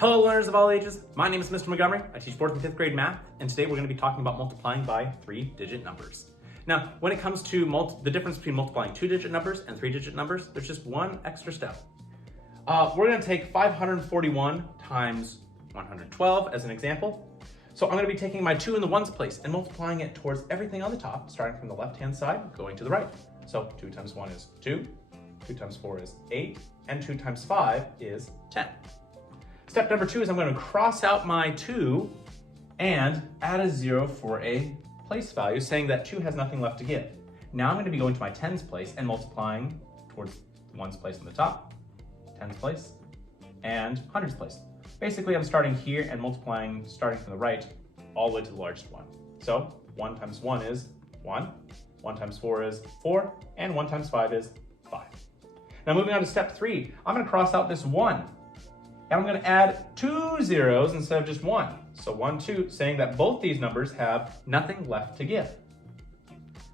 Hello learners of all ages, my name is Mr. Montgomery. I teach 4th and 5th grade math, and today we're going to be talking about multiplying by 3-digit numbers. Now, when it comes to the difference between multiplying 2-digit numbers and 3-digit numbers, there's just one extra step. We're going to take 541 times 112 as an example. So I'm going to be taking my 2 in the ones place and multiplying it towards everything on the top, starting from the left-hand side, going to the right. So 2 times 1 is 2, 2 times 4 is 8, and 2 times 5 is 10. Step number 2 is I'm going to cross out my 2 and add a 0 for a place value, saying that 2 has nothing left to give. Now I'm going to be going to my tens place and multiplying towards ones place on the top, tens place, and hundreds place. Basically, I'm starting here and multiplying, starting from the right, all the way to the largest one. So 1 times 1 is 1, 1 times 4 is 4, and 1 times 5 is 5. Now moving on to step 3, I'm going to cross out this 1. And I'm going to add 2 zeros instead of just 1. So 1, 2, saying that both these numbers have nothing left to give.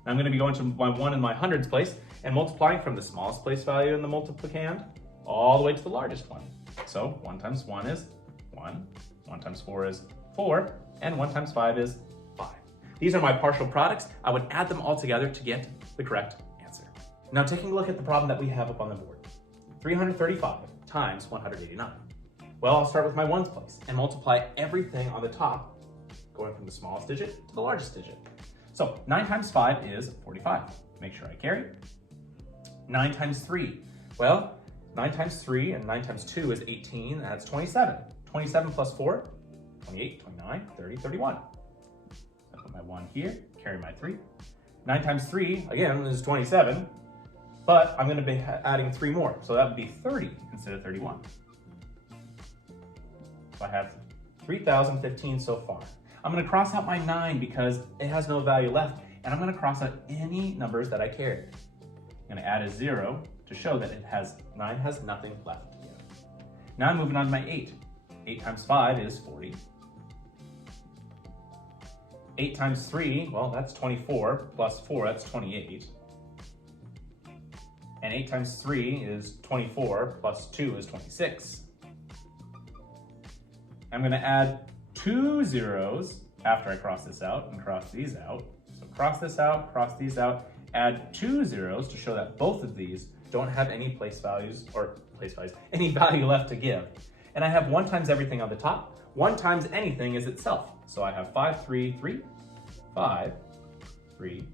Now I'm going to be going to my 1 in my hundreds place and multiplying from the smallest place value in the multiplicand all the way to the largest one. So 1 times 1 is 1, 1 times 4 is 4, and 1 times 5 is 5. These are my partial products. I would add them all together to get the correct answer. Now taking a look at the problem that we have up on the board. 335 times 189. Well, I'll start with my ones place and multiply everything on the top, going from the smallest digit to the largest digit. So 9 times 5 is 45. Make sure I carry. 9 times 3. Well, 9 times 3 and 9 times 2 is 18, that's 27. 27 plus 4, 28, 29, 30, 31. I put my 1 here, carry my 3. 9 times 3, again, is 27, but I'm going to be adding 3 more, so that would be 30 instead of 31. So I have 3,015 so far. I'm going to cross out my 9 because it has no value left, and I'm going to cross out any numbers that I carry. I'm going to add a 0 to show that 9 has nothing left to give. Now I'm moving on to my 8. 8 times 5 is 40. 8 times 3, well, that's 24, plus 4, that's 28. And 8 times 3 is 24, plus 2 is 26. I'm going to add 2 zeros after I cross this out and cross these out. So cross this out, cross these out, add 2 zeros to show that both of these don't have any any value left to give. And I have 1 times everything on the top. 1 times anything is itself. So I have 5, 3, 3, 5, 3,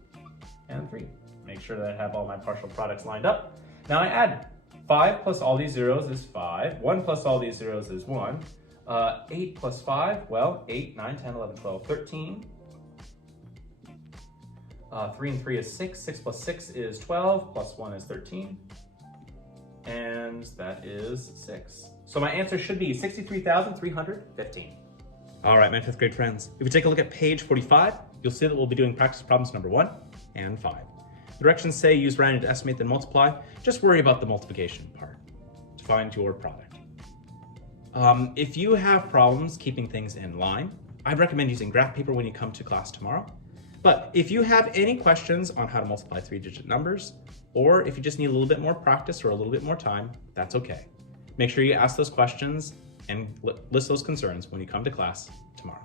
and 3. Make sure that I have all my partial products lined up. Now I add 5 plus all these zeros is 5. 1 plus all these zeros is 1. 8 plus 5, well, 8, 9, 10, 11, 12, 13. 3 and 3 is 6. 6 plus 6 is 12, plus 1 is 13. And that is 6. So my answer should be 63,315. All right, my 5th grade friends. If you take a look at page 45, you'll see that we'll be doing practice problems number 1 and 5. The directions say use random to estimate then multiply. Just worry about the multiplication part to find your product. If you have problems keeping things in line, I'd recommend using graph paper when you come to class tomorrow. But if you have any questions on how to multiply 3-digit numbers, or if you just need a little bit more practice or a little bit more time, that's okay. Make sure you ask those questions and list those concerns when you come to class tomorrow.